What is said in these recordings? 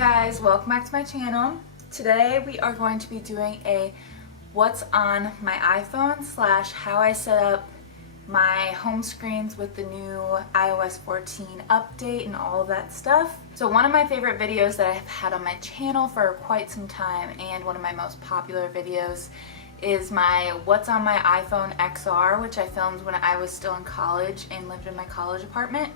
guys, welcome back to my channel. Today we are going to be doing a what's on my iPhone / how I set up my home screens with the new iOS 14 update and all of that stuff. So one of my favorite videos that I've had on my channel for quite some time, and one of my most popular videos, is my what's on my iPhone XR, which I filmed when I was still in college and lived in my college apartment.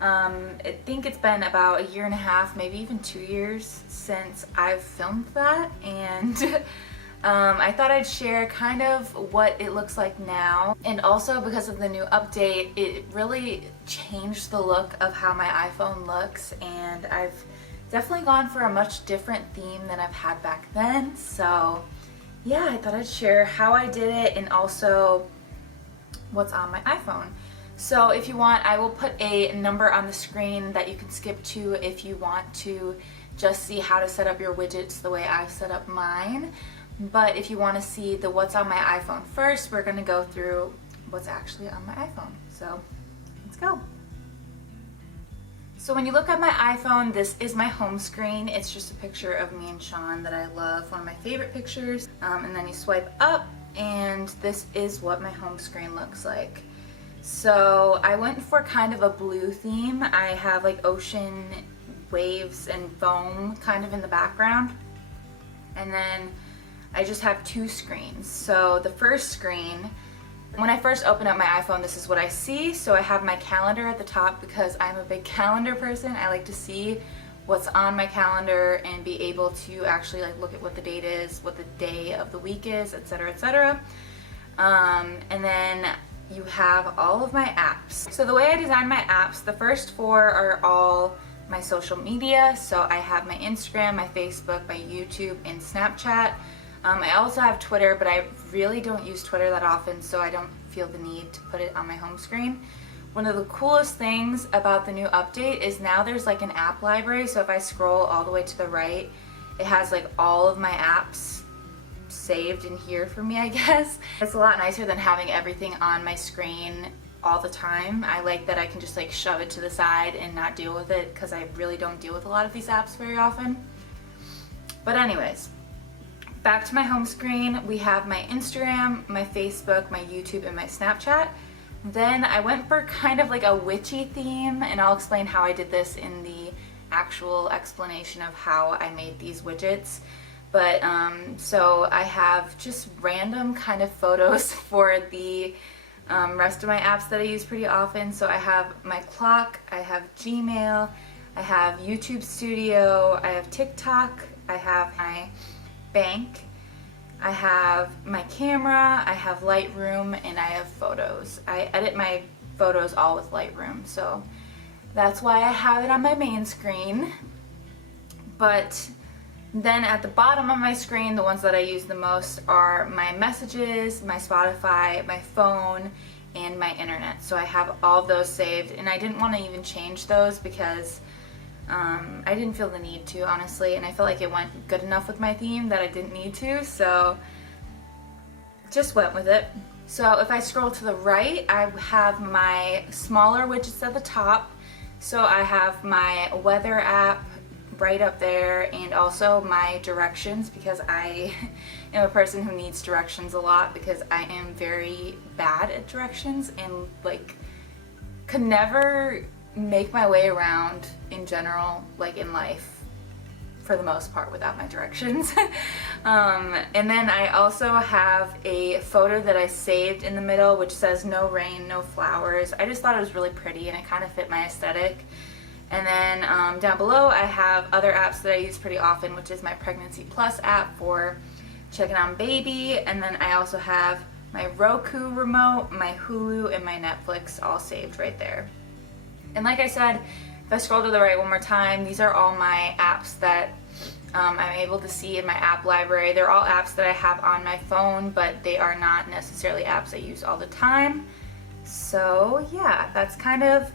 I think it's been about a year and a half, maybe even 2 years since I've filmed that, and I thought I'd share kind of what it looks like now. And also because of the new update, it really changed the look of how my iPhone looks, and I've definitely gone for a much different theme than I've had back then. So yeah, I thought I'd share how I did it and also what's on my iPhone. So if you want, I will put a number on the screen that you can skip to if you want to just see how to set up your widgets the way I've set up mine. But if you want to see the what's on my iPhone first, we're going to go through what's actually on my iPhone. So let's go. So when you look at my iPhone, this is my home screen. It's just a picture of me and Sean that I love, one of my favorite pictures. And then you swipe up and this is what my home screen looks like. So I went for kind of a blue theme. I have like ocean waves and foam kind of in the background. And then I just have two screens. So the first screen, when I first open up my iPhone, this is what I see. So I have my calendar at the top because I'm a big calendar person. I like to see what's on my calendar and be able to actually like look at what the date is, what the day of the week is, etc., etc. And then you have all of my apps. So the way I designed my apps, the first four are all my social media. So I have my Instagram, my Facebook, my YouTube, and Snapchat. I also have Twitter, but I really don't use Twitter that often, so I don't feel the need to put it on my home screen. One of the coolest things about the new update is now there's like an app library. So if I scroll all the way to the right, it has like all of my apps saved in here for me, I guess. It's a lot nicer than having everything on my screen all the time. I like that I can just like shove it to the side and not deal with it, because I really don't deal with a lot of these apps very often. But anyways, back to my home screen. We have my Instagram, my Facebook, my YouTube, and my Snapchat. Then I went for kind of like a witchy theme, and I'll explain how I did this in the actual explanation of how I made these widgets. But so I have just random kind of photos for the rest of my apps that I use pretty often. So I have my clock, I have Gmail, I have YouTube Studio, I have TikTok, I have my bank, I have my camera, I have Lightroom, and I have photos. I edit my photos all with Lightroom, so that's why I have it on my main screen. But then at the bottom of my screen, the ones that I use the most are my messages, my Spotify, my phone, and my internet. So I have all of those saved, and I didn't want to even change those because I didn't feel the need to, honestly, and I felt like it went good enough with my theme that I didn't need to, so just went with it. So if I scroll to the right, I have my smaller widgets at the top. So I have my weather app right up there, and also my directions, because I am a person who needs directions a lot because I am very bad at directions and like could never make my way around in general, like in life, for the most part, without my directions. And then I also have a photo that I saved in the middle which says no rain, no flowers. I just thought it was really pretty and it kind of fit my aesthetic. And then down below I have other apps that I use pretty often, which is my Pregnancy Plus app for checking on baby. And then I also have my Roku remote, my Hulu, and my Netflix all saved right there. And like I said, if I scroll to the right one more time, these are all my apps that I'm able to see in my app library. They're all apps that I have on my phone, but they are not necessarily apps I use all the time. So yeah, that's kind of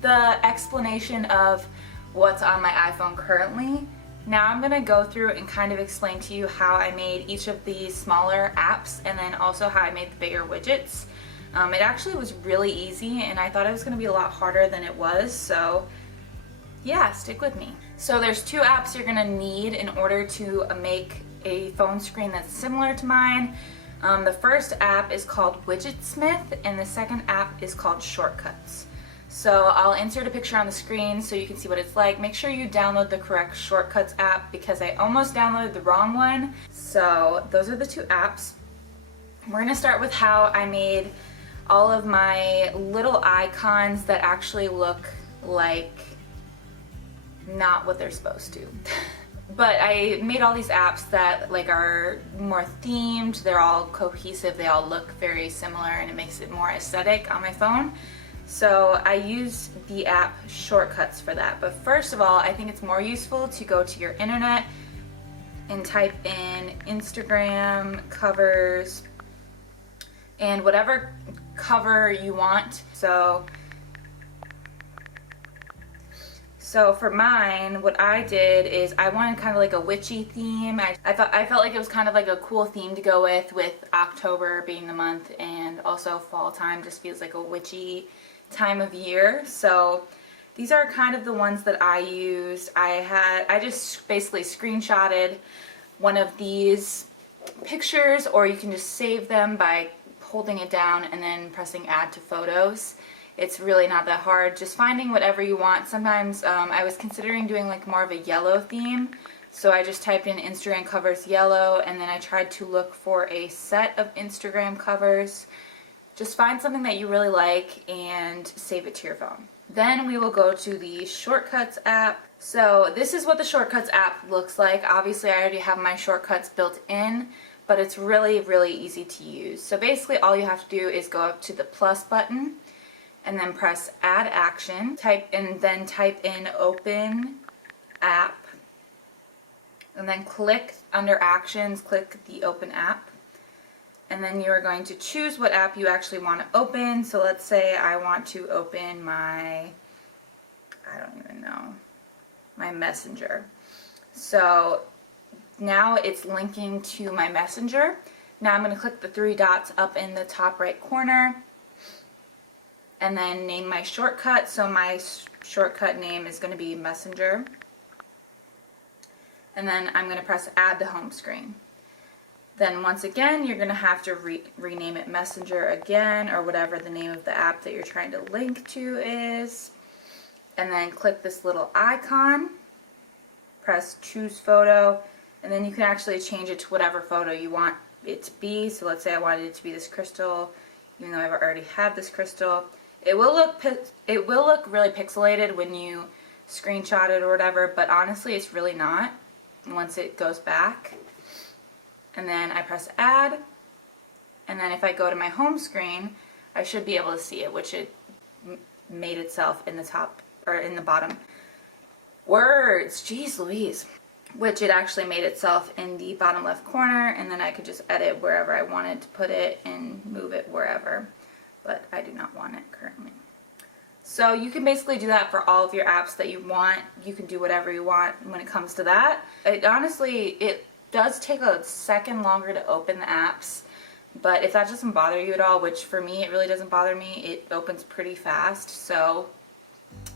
the explanation of what's on my iPhone currently. Now I'm gonna go through and kind of explain to you how I made each of these smaller apps, and then also how I made the bigger widgets. It actually was really easy, and I thought it was gonna be a lot harder than it was, so yeah, stick with me. So there's two apps you're gonna need in order to make a phone screen that's similar to mine. The first app is called Widgetsmith and the second app is called Shortcuts. So I'll insert a picture on the screen so you can see what it's like. Make sure you download the correct Shortcuts app because I almost downloaded the wrong one. So those are the two apps. We're gonna start with how I made all of my little icons that actually look like not what they're supposed to. But I made all these apps that like are more themed, they're all cohesive, they all look very similar and it makes it more aesthetic on my phone. So I used the app Shortcuts for that. But first of all, I think it's more useful to go to your internet and type in Instagram covers and whatever cover you want. So for mine, what I did is I wanted kind of like a witchy theme. I felt like it was kind of like a cool theme to go with October being the month, and also fall time just feels like a witchy time of year. So these are kind of the ones that I used. I just basically screenshotted one of these pictures, or you can just save them by holding it down and then pressing add to photos. It's really not that hard, just finding whatever you want. Sometimes I was considering doing like more of a yellow theme, so I just typed in Instagram covers yellow, and then I tried to look for a set of Instagram covers. Just find something that you really like and save it to your phone. Then we will go to the Shortcuts app. So this is what the Shortcuts app looks like. Obviously I already have my shortcuts built in, but it's really, really easy to use. So basically all you have to do is go up to the plus button and then press add action, then type in open app, and then click under actions, click the open app, and then you are going to choose what app you actually want to open. So let's say I want to open my, I don't even know, my Messenger. So now it's linking to my Messenger. Now I'm going to click the three dots up in the top right corner and then name my shortcut. So my shortcut name is going to be Messenger. And then I'm going to press add to home screen. Then once again, you're going to have to rename it Messenger again, or whatever the name of the app that you're trying to link to is. And then click this little icon, press choose photo, and then you can actually change it to whatever photo you want it to be. So let's say I wanted it to be this crystal, even though I've already had this crystal. It will look really pixelated when you screenshot it or whatever, but honestly it's really not once it goes back. And then I press add, and then if I go to my home screen, I should be able to see it, which it made itself in the top, or in the bottom. Words, jeez Louise. Which it actually made itself in the bottom left corner, and then I could just edit wherever I wanted to put it and move it wherever, but I do not want it currently. So you can basically do that for all of your apps that you want. You can do whatever you want when it comes to that. It does take a second longer to open the apps, but if that doesn't bother you at all, which for me it really doesn't bother me, it opens pretty fast, so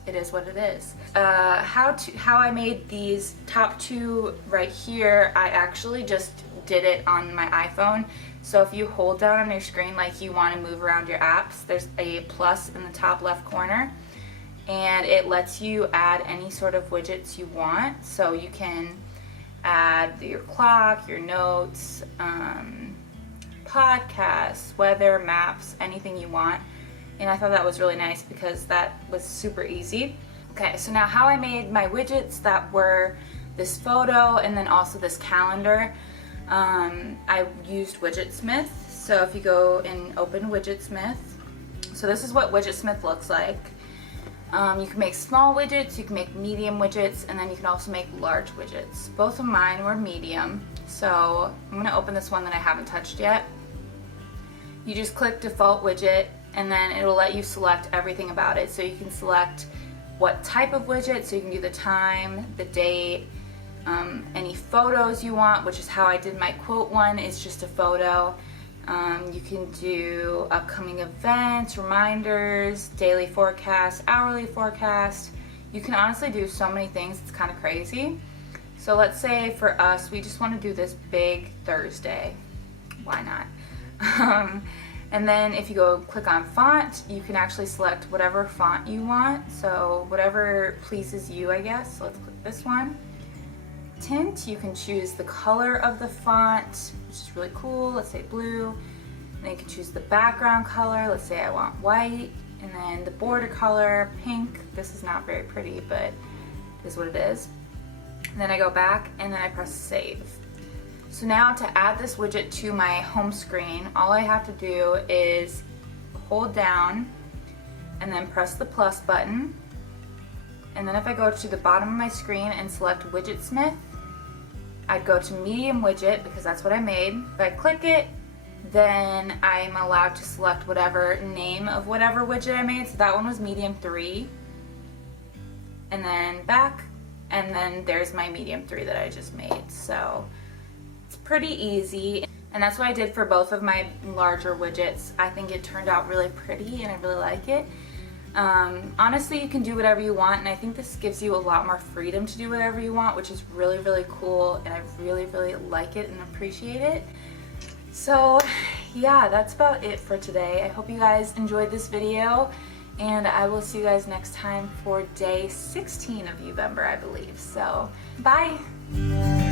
it is what it is. How I made these top two right here, I actually just did it on my iPhone. So if you hold down on your screen like you want to move around your apps, there's a plus in the top left corner, and it lets you add any sort of widgets you want. So you can add your clock, your notes, podcasts, weather, maps, anything you want. And I thought that was really nice because that was super easy. Okay, so now how I made my widgets that were this photo and then also this calendar. I used Widgetsmith. So if you go and open Widgetsmith, so this is what Widgetsmith looks like. You can make small widgets, you can make medium widgets, and then you can also make large widgets. Both of mine were medium, so I'm going to open this one that I haven't touched yet. You just click default widget, and then it will let you select everything about it. So you can select what type of widget, so you can do the time, the date, any photos you want, which is how I did my quote one, is just a photo. You can do upcoming events, reminders, daily forecast, hourly forecast. You can honestly do so many things, it's kind of crazy. So let's say for us, we just want to do this big Thursday. Why not? And then if you go click on font, you can actually select whatever font you want. So whatever pleases you, I guess. So let's click this one. Tint, you can choose the color of the font, which is really cool. Let's say blue. And then you can choose the background color. Let's say I want white. And then the border color, pink. This is not very pretty, but it is what it is. And then I go back and then I press save. So now to add this widget to my home screen, all I have to do is hold down and then press the plus button. And then if I go to the bottom of my screen and select Widgetsmith, I'd go to medium widget because that's what I made. If I click it, then I'm allowed to select whatever name of whatever widget I made. So that one was medium 3. And then back, and then there's my medium 3 that I just made. So it's pretty easy, and that's what I did for both of my larger widgets. I think it turned out really pretty and I really like it. Honestly, you can do whatever you want, and I think this gives you a lot more freedom to do whatever you want, which is really, really cool, and I really, really like it and appreciate it. So yeah, that's about it for today. I hope you guys enjoyed this video, and I will see you guys next time for day 16 of youvember, I believe. So bye!